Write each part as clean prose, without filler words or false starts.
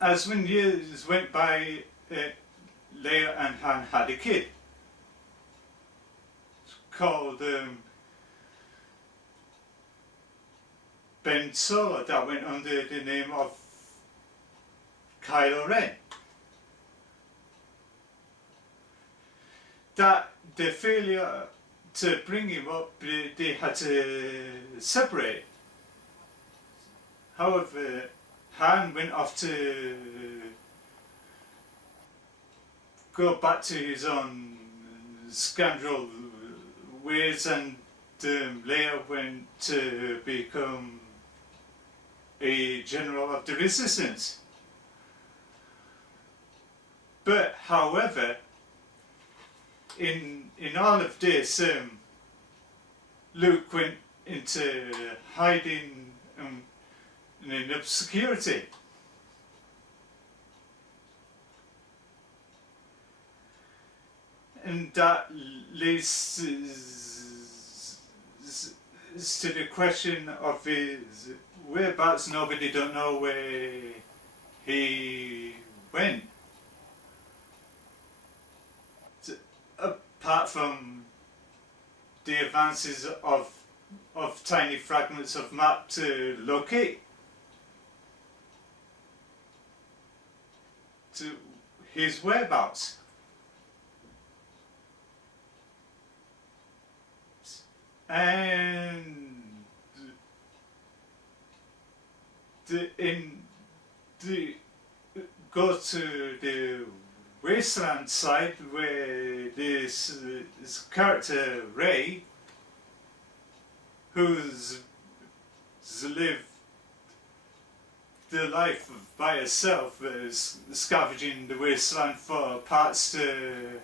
As when years went by, Leia and Han had a kid called Ben Solo that went under the name of Kylo Ren. That the failure to bring him up, they had to separate. However, Han went off to go back to his own scoundrel ways, and Leia went to become a general of the resistance. But however, in all of this, Luke went into hiding in obscurity. And that leads to the question of his whereabouts. Nobody don't know where he went. Apart from the advances of tiny fragments of map to locate to his whereabouts. And go to the wasteland side where this character Rey, who's lived the life by herself, scavenging the wasteland for parts to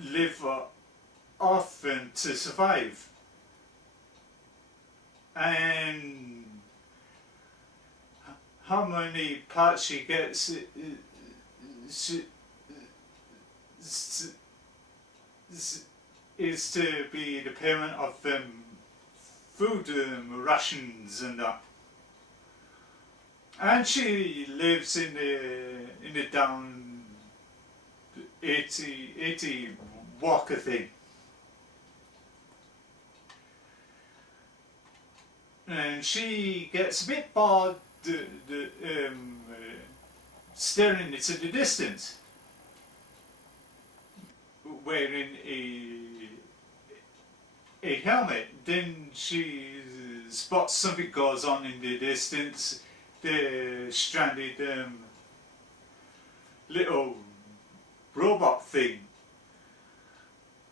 live off and to survive. And how many parts she gets is to be the payment of food rations and that. And she lives in the down 80 walker thing. And she gets a bit bored staring into the distance, wearing a helmet. Then she spots something goes on in the distance. The stranded little robot thing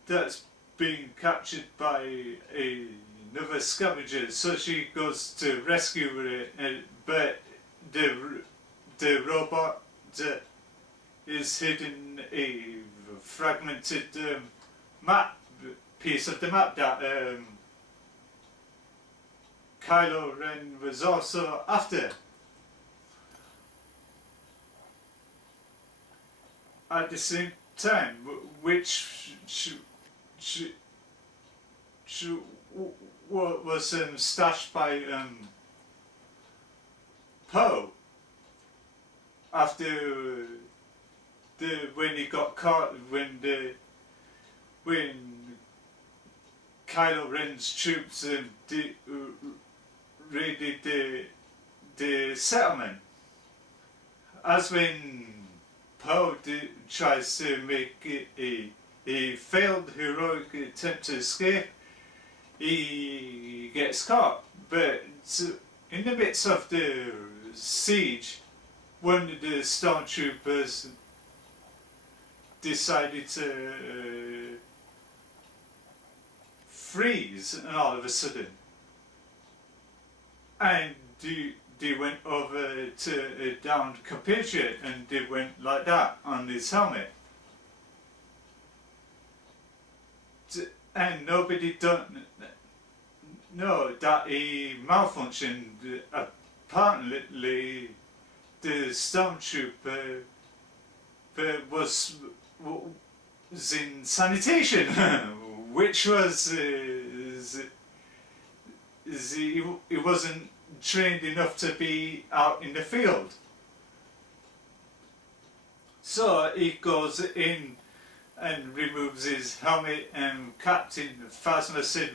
that's being captured by another scavenger. So she goes to rescue it, but the robot is hidden a fragmented piece of the map that Kylo Ren was also after. At the same time, which was stashed by Poe after when he got caught, when Kylo Ren's troops raided the settlement. As when Poe tries to make a failed heroic attempt to escape, he gets caught. But in the midst of the siege, one of the stormtroopers decided to freeze, and all of a sudden, and they went over to a downed compatriot, and they went like that on his helmet. And nobody don't know that he malfunctioned apparently the stormtrooper was in sanitation, which was he wasn't trained enough to be out in the field. So he goes in and removes his helmet, and Captain Phasma said,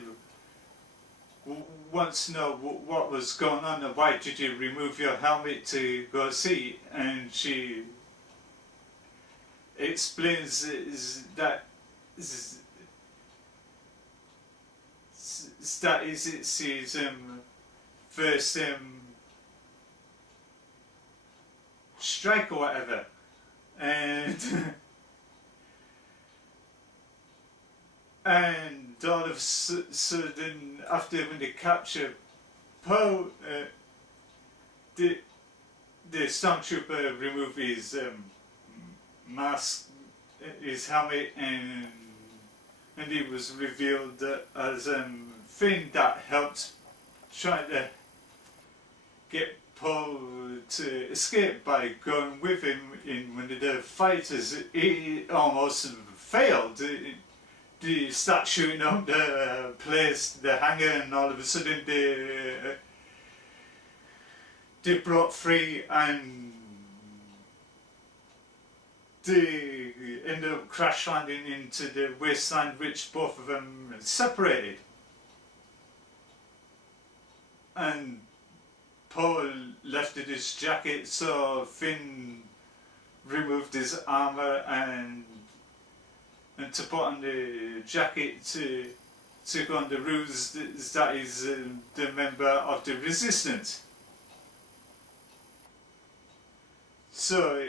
wants to know what was going on and why did you remove your helmet to go see? And she explains that it's his first strike or whatever, and and all of a sudden, after when they capture Poe, the stormtrooper removed his mask, his helmet, and he was revealed as Finn that helped try to get Poe to escape by going with him in one of the fighters. He almost failed. They start shooting up the place, the hangar, and all of a sudden they broke free and they ended up crash landing into the wasteland, which both of them separated. And Poe lifted his jacket, so Finn removed his armor and to put on the jacket to go on the ruse that is the member of the resistance. So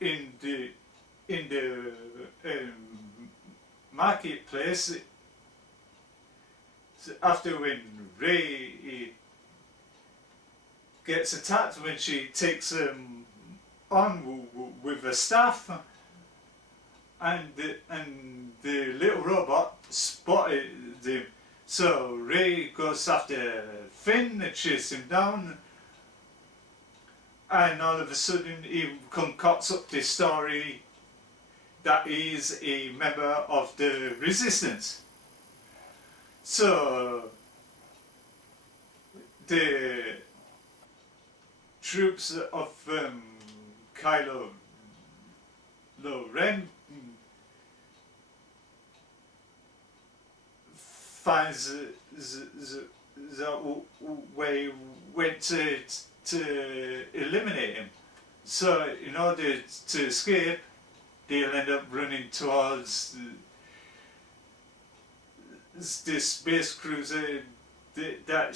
in the marketplace, after when Rey gets attacked, when she takes on with a staff, and the little robot spotted him, so Rey goes after Finn and chases him down, and all of a sudden he concocts up this story that he's a member of the resistance. So the troops of Kylo Ren finds the way went to eliminate him. So in order to escape, they'll end up running towards this space cruiser that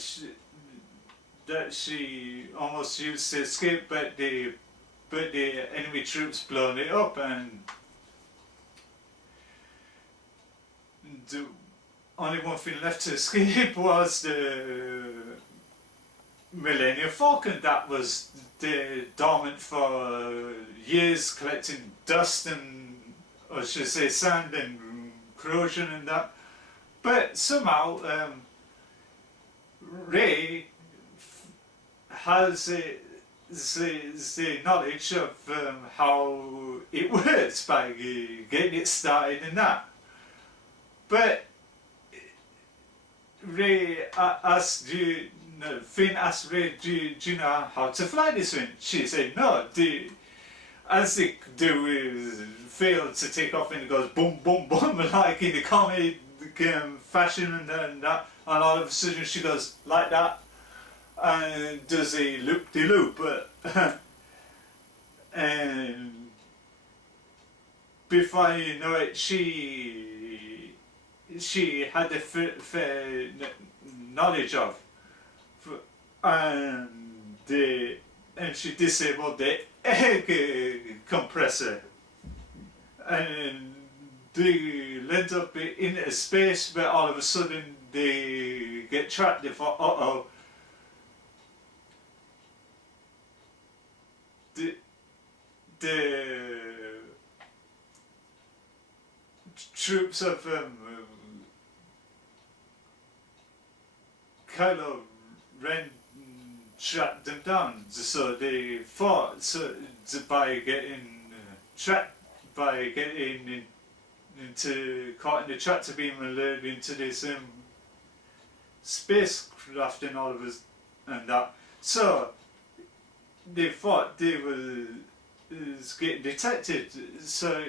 she almost used to escape, but the enemy troops blown it up, and the only one thing left to escape was the Millennium Falcon that was dormant for years, collecting dust and, or should I say, sand and corrosion and that. But somehow Rey has the knowledge of how it works by getting it started and that. But Finn asked Rey, do you know how to fly this one? She said no. As they do is fail to take off, and it goes boom, boom, boom, like in the comedy fashion and that, and all of a sudden she goes like that and does a loop-de-loop, and before you know it, she had the fair knowledge of, and she disabled the air compressor, and they end up in a space where all of a sudden they get trapped. They thought, uh-oh, the troops of Kylo Ren tracked them down, so they fought by getting trapped, by getting caught in the tractor beam and lured into this spacecraft and all of us and that. So they thought they was getting detected, so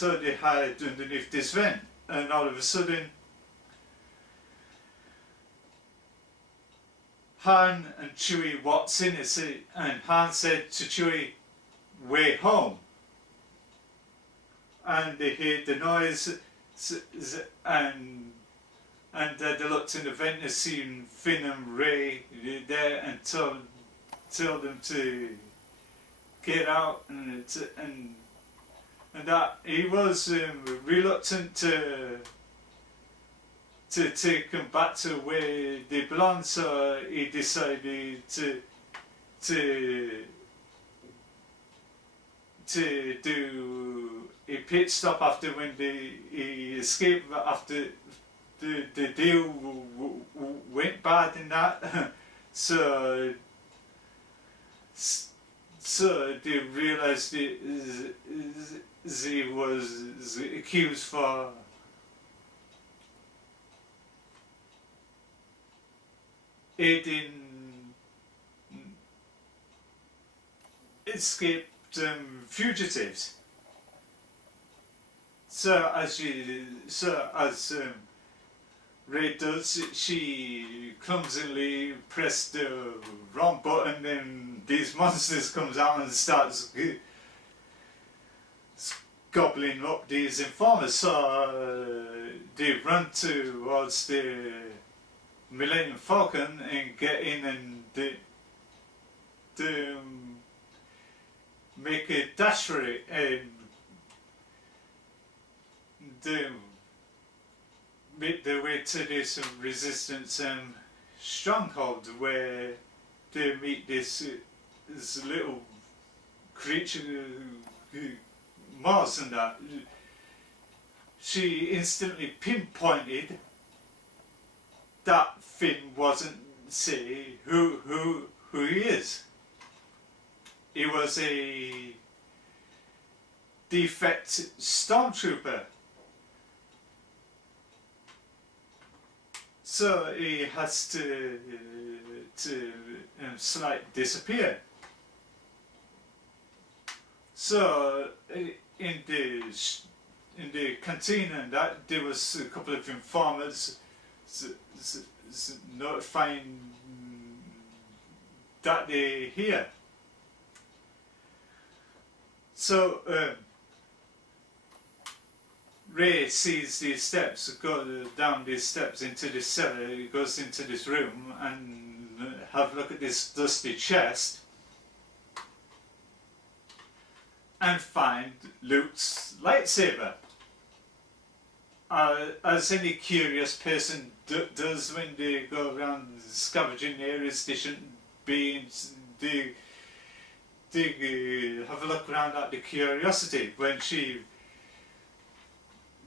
they hid underneath this vent, and all of a sudden Han and Chewie walked in and Han said to Chewie, "Way home." And they heard the noise, and they looked in the vent and seen Finn and Rey there and told them to get out, and that he was reluctant to take them back to where they belong, so he decided to do a pit stop after when he escaped after the deal went bad in that. so they realized he was accused for aiding escaped fugitives. So as Rey does, she clumsily pressed the wrong button, and these monsters comes out and starts gobbling up these informers. So they run towards the Millennium Falcon and get in and they make a dash for it and make their way to this resistance stronghold, where they meet this little creature, Mars, and that. She instantly pinpointed that Finn wasn't say who he is. He was a defect stormtrooper. So he has to slight disappear. So in the canteen and that, there was a couple of informers notifying that they're here. So Rey sees these steps, go down these steps into this cellar. He goes into this room and have a look at this dusty chest and find Luke's lightsaber. As any curious person does when they go around scavenging areas they shouldn't be in, they have a look around at the curiosity. When she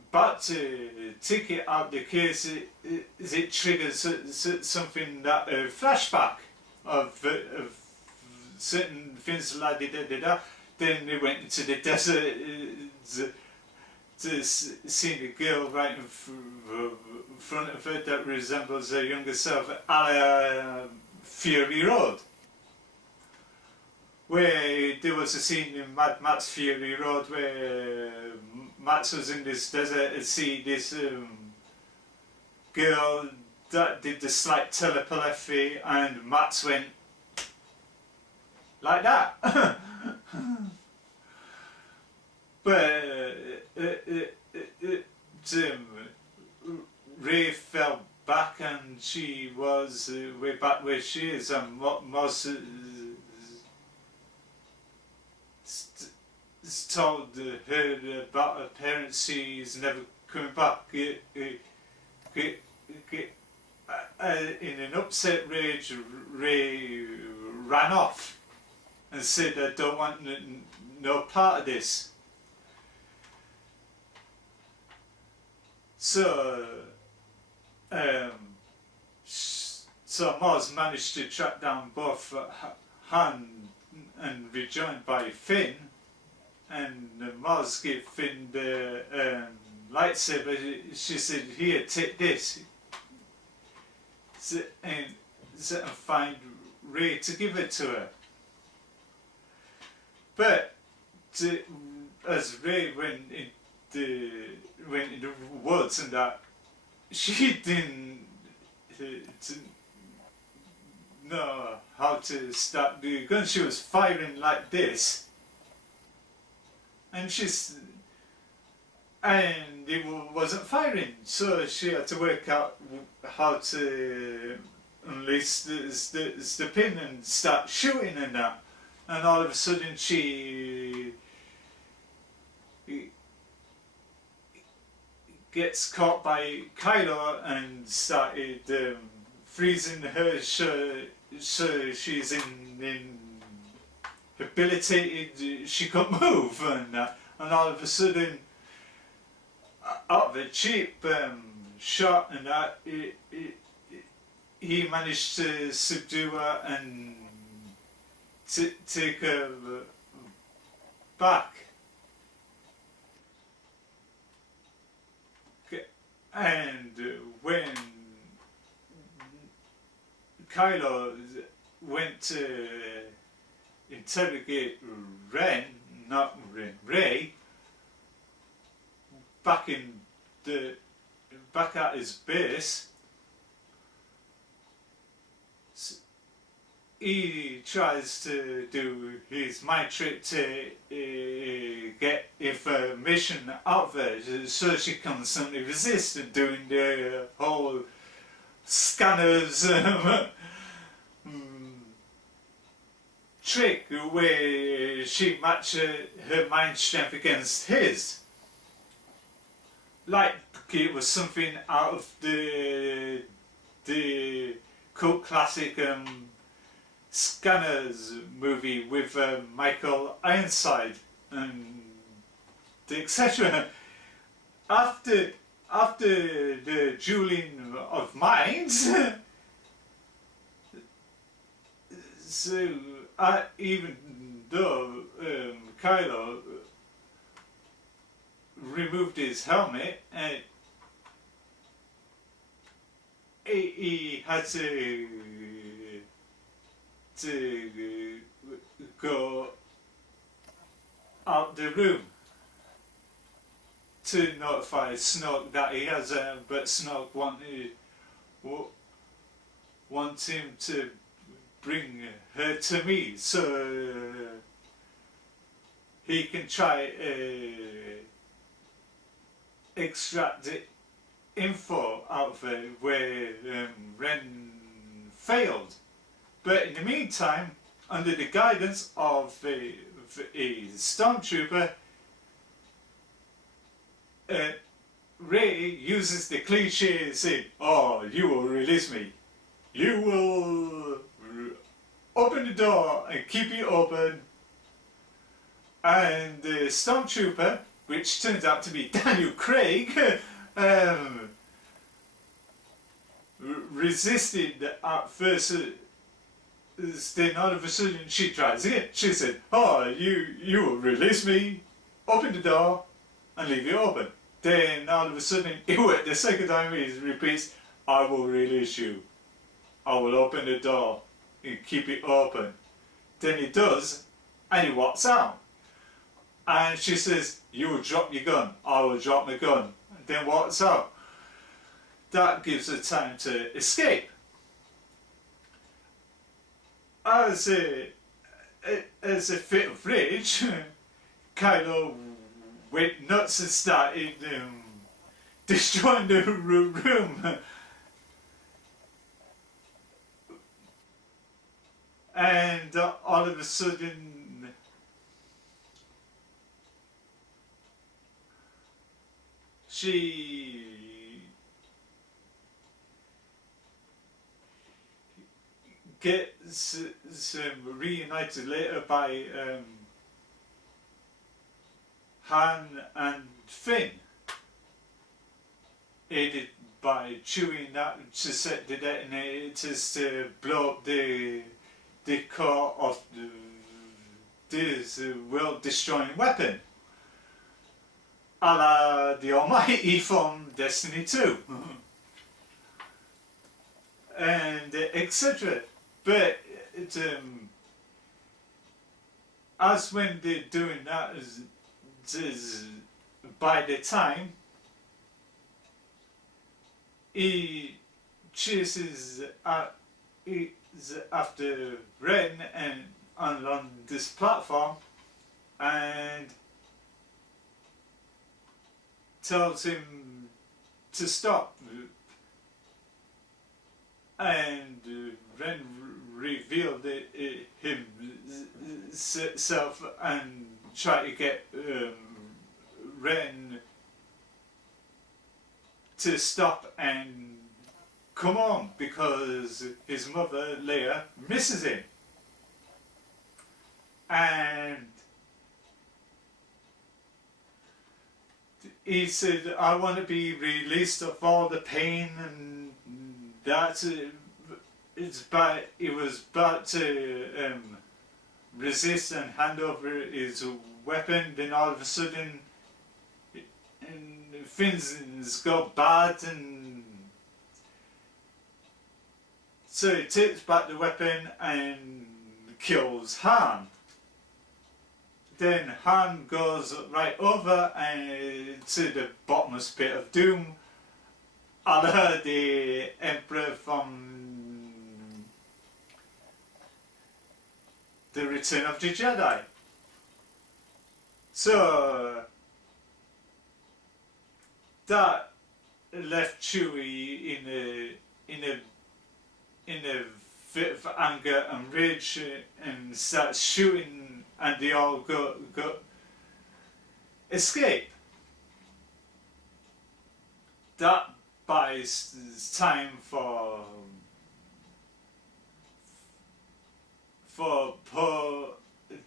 about to take it out the case, it triggers something, that a flashback of certain things like da. Then they went into the desert to see the girl right in front of her that resembles her younger self, a la Fury Road, where there was a scene in Mad Max Fury Road where Max was in this desert and see this girl that did the slight telepathy, and Max went like that. But Rey fell back and she was way back where she is, and Moz told her about her parents. She's never coming back. In an upset rage, Rey ran off and said, "I don't want no part of this." So So Mars managed to track down both Han and rejoined by Finn, and Mars gave Finn the lightsaber. She said, "Here, take this," and find Rey to give it to her. But as Rey went in the woods and that, she didn't know how to start the gun. She was firing like this, and it wasn't firing, so she had to work out how to unleash the pin and start shooting and that. And all of a sudden she gets caught by Kylo and started freezing her, so she's inhabilitated, she can't move, and all of a sudden, out of a cheap shot and that, he managed to subdue her and take her back. And when Kylo went to interrogate Rey, back at his base, he tries to do his mind trick to get information out of her, so she constantly resists and doing the whole scanners trick where she matches her mind strength against his. Like it was something out of the cult classic Scanners movie with Michael Ironside and etc. After the dueling of minds, so even though Kylo removed his helmet, and he had to go out the room to notify Snoke that he has, but Snoke wants him to bring her to me so he can try extract the info out of her where Ren failed. But in the meantime, under the guidance of a stormtrooper, Rey uses the cliche saying, "Oh, you will release me. You will open the door and keep it open." And the stormtrooper, which turns out to be Daniel Craig, resisted at first. Then all of a sudden she tries again. She said, "Oh, you will release me, open the door and leave it open." Then all of a sudden, the second time he repeats, "I will release you. I will open the door and keep it open." Then he does, and he walks out. And she says, "You will drop your gun. I will drop my gun." And then walks out. That gives her time to escape. As a fit of rage, Kylo went nuts and started destroying the room. And all of a sudden, she gets reunited later by Han and Finn, aided by chewing that to set the detonators to blow up the core of this world-destroying weapon, a la the Almighty from Destiny 2, and etc. But as when they're doing that, by the time he chases after Ren and on this platform and tells him to stop, and Ren revealed himself and tried to get Ren to stop and come on, because his mother Leia misses him, and he said, I want to be released of all the pain, and that he was about to resist and hand over his weapon. Then all of a sudden things got bad, and so he takes back the weapon and kills Han. Then Han goes right over to the bottomless pit of doom, a la the Emperor from The Return of the Jedi. So that left Chewie in a fit of anger and rage, and starts shooting, and they all go escape. That buys time for Poe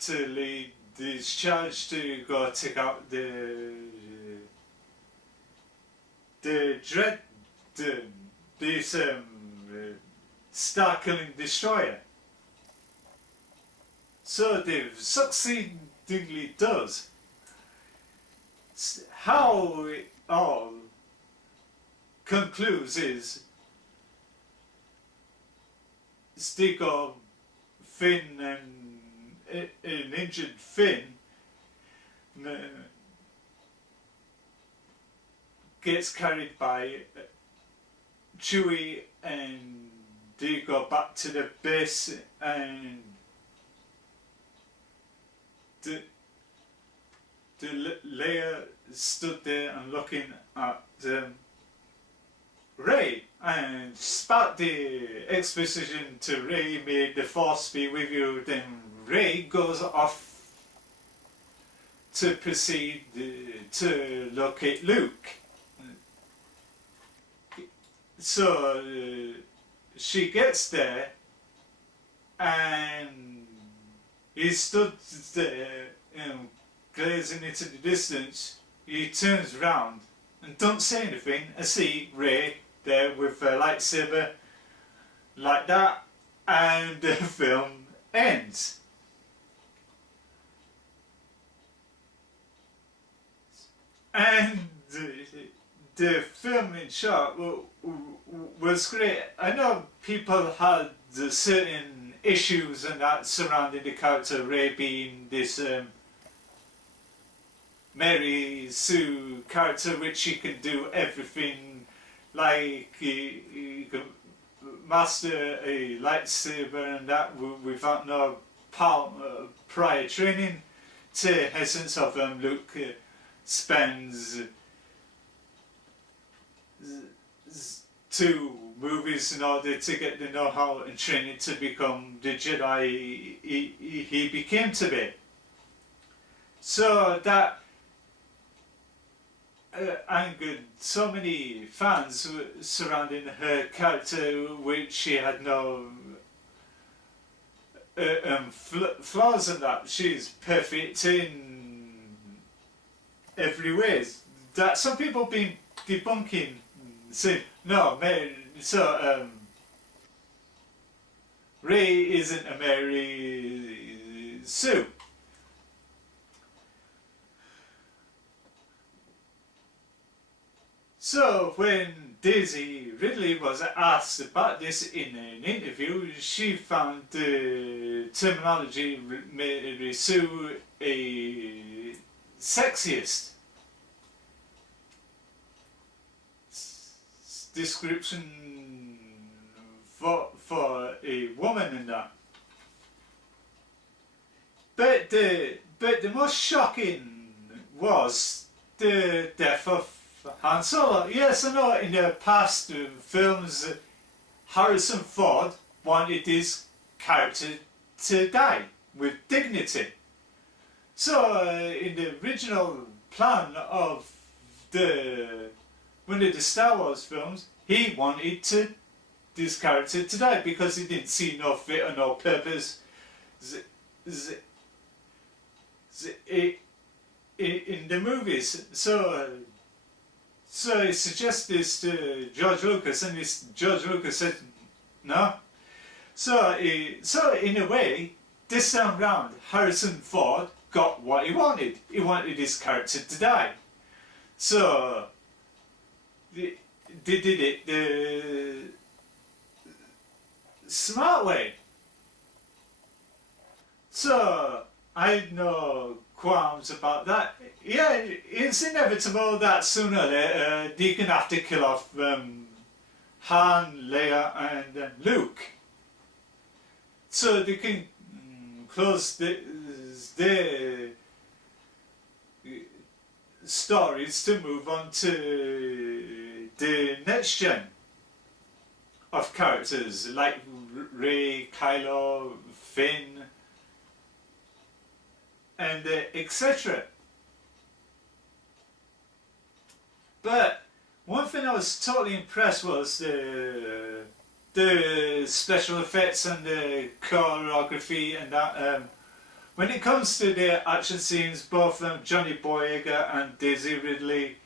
to lead this charge to go take out the Dread, this star-killing destroyer. So they've succeedingly does. How it all concludes is Stigo, Finn, and an injured Finn gets carried by Chewie, and they go back to the base, and the Leia stood there and looking at Rey, and spat the exposition to Rey, may the Force be with you. Then Rey goes off to proceed to locate Luke. So she gets there, and he stood there, gazing into the distance. He turns round and don't say anything. I see Rey there with a lightsaber like that, and the film ends. And the film in short was great. I know people had certain issues and that surrounding the character Rey being this Mary Sue character, which she can do everything, like he can master a lightsaber and that without no prior training, to essence of Luke spends 2 movies in order to get the know-how and training to become the Jedi he became to be. So that angered so many fans surrounding her character, which she had no flaws in that. She's perfect in every way. That some people been debunking no, Ray isn't a Mary Sue. So when Daisy Ridley was asked about this in an interview, she found the terminology Mary Sue a sexiest description for a woman in that. But the most shocking was the death of Han Solo. Yes, I know in the past films Harrison Ford wanted his character to die with dignity. So in the original plan of one of the Star Wars films, he wanted this character to die because he didn't see no fit or no purpose in the movies. So he suggested this to George Lucas, and George Lucas said no. So in a way, this time round, Harrison Ford got what he wanted. He wanted his character to die. So they did it the smart way. So I had no qualms about that. Yeah, it's inevitable that sooner or later they can have to kill off Han, Leia and Luke. So they can close the stories to move on to the next gen of characters like Rey, Kylo, Finn, and etc. But one thing I was totally impressed was the special effects and the choreography and that. When it comes to the action scenes, both Johnny Boyega and Daisy Ridley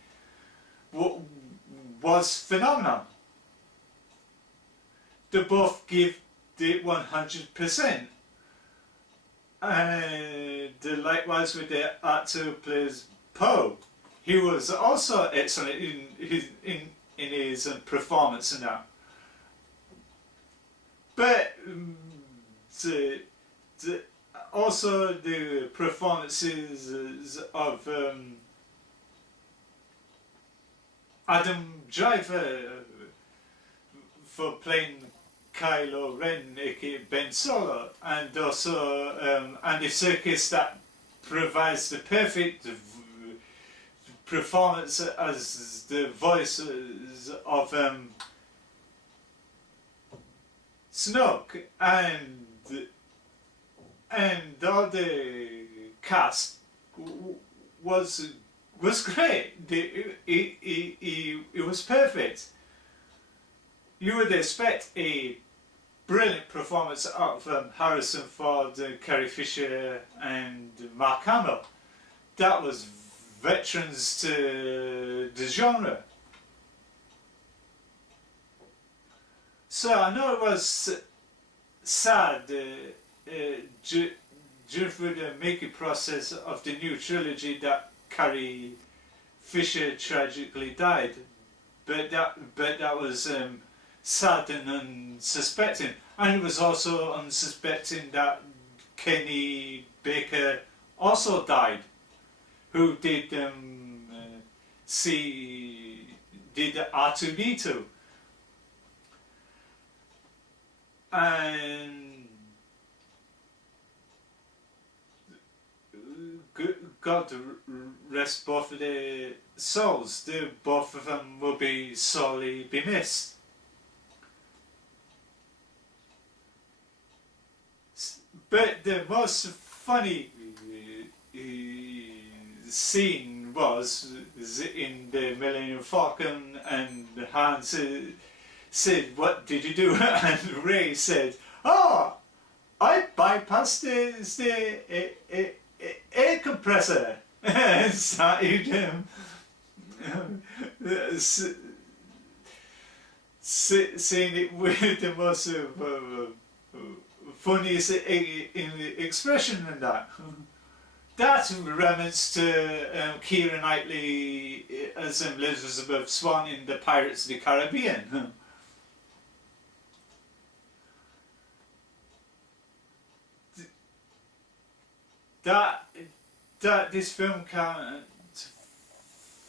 was phenomenal. They both give the 100%. And likewise with the actor who plays Poe, he was also excellent in his performance and that. But also the performances of Adam Driver for playing Kylo Ren, aka Ben Solo, and also Andy Serkis, that provides the perfect performance as the voices of Snoke, and all the cast was great. It was perfect. You would expect a brilliant performance of Harrison Ford, Carrie Fisher and Mark Hamill. That was veterans to the genre. So I know it was sad during the making process of the new trilogy that Carrie Fisher tragically died, but that was sad and unsuspecting, and it was also unsuspecting that Kenny Baker also died, who did did R2D2, and God rest both of their souls. Both of them will be sorely be missed. But the most funny scene was in the Millennium Falcon, and Han said, "What did you do?" And Rey said, "Oh, I bypassed the air compressor." And started saying it with the most funniest expression and that. That remnants to Keira Knightley as Elizabeth Swann in the Pirates of the Caribbean. that this film can't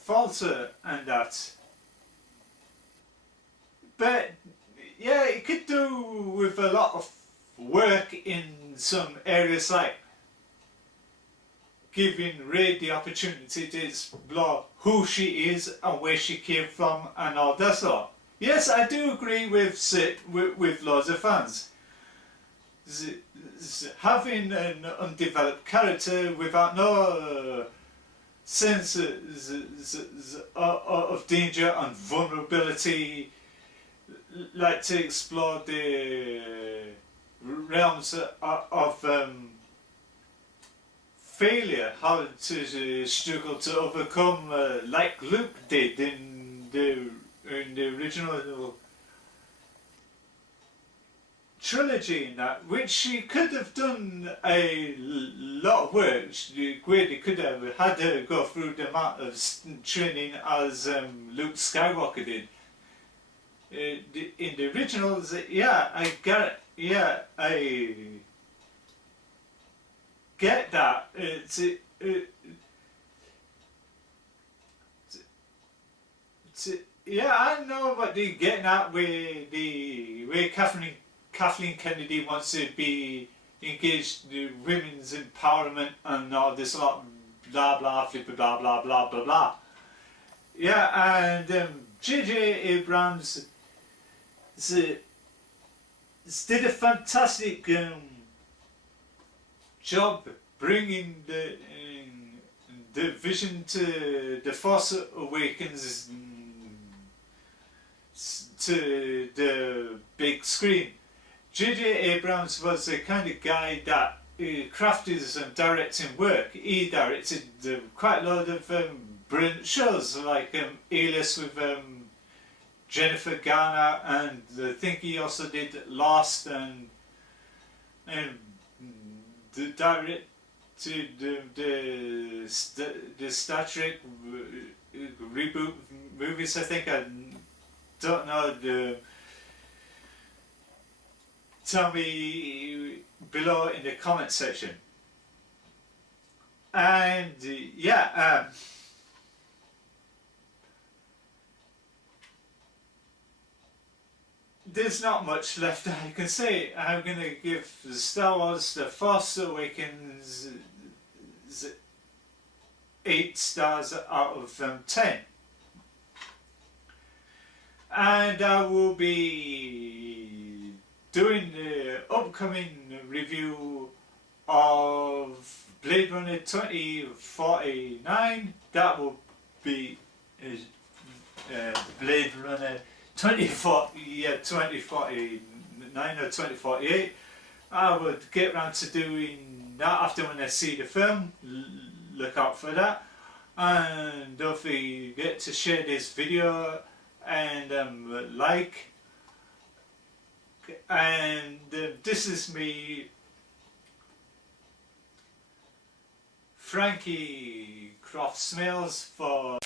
falter and that. But yeah, it could do with a lot of work in some areas, like giving Ray the opportunity to explore who she is and where she came from and all that sort. Yes, I do agree with loads of fans. Having an undeveloped character without no sense of danger and vulnerability, like to explore the realms of failure, how to struggle to overcome, like Luke did in the original trilogy, in that, which she could have done a lot of work. She really could have had her go through the amount of training as Luke Skywalker did. In the originals, yeah, I get that. Yeah, I know what they're getting at with the way Kathleen Kennedy wants to be engaged in women's empowerment and all this lot, blah blah, flipper blah blah blah blah blah. Yeah, and J.J. Abrams did a fantastic job bringing the vision to The Force Awakens to the big screen. J.J. Abrams was the kind of guy that crafted some directing work. He directed quite a lot of brilliant shows, like A-List with Jennifer Garner, and I think he also did Lost, and directed the Star Trek reboot movies. I think, I don't know, tell me below in the comment section. And yeah, there's not much left I can say. I'm going to give Star Wars The Force Awakens 8 stars out of 10. And I will be doing the upcoming review of Blade Runner 2049. That will be Blade Runner 2049 or 2048. I would get round to doing that after when I see the film. Look out for that. And don't forget to share this video and like. And this is me, Frankie Croft Smales, for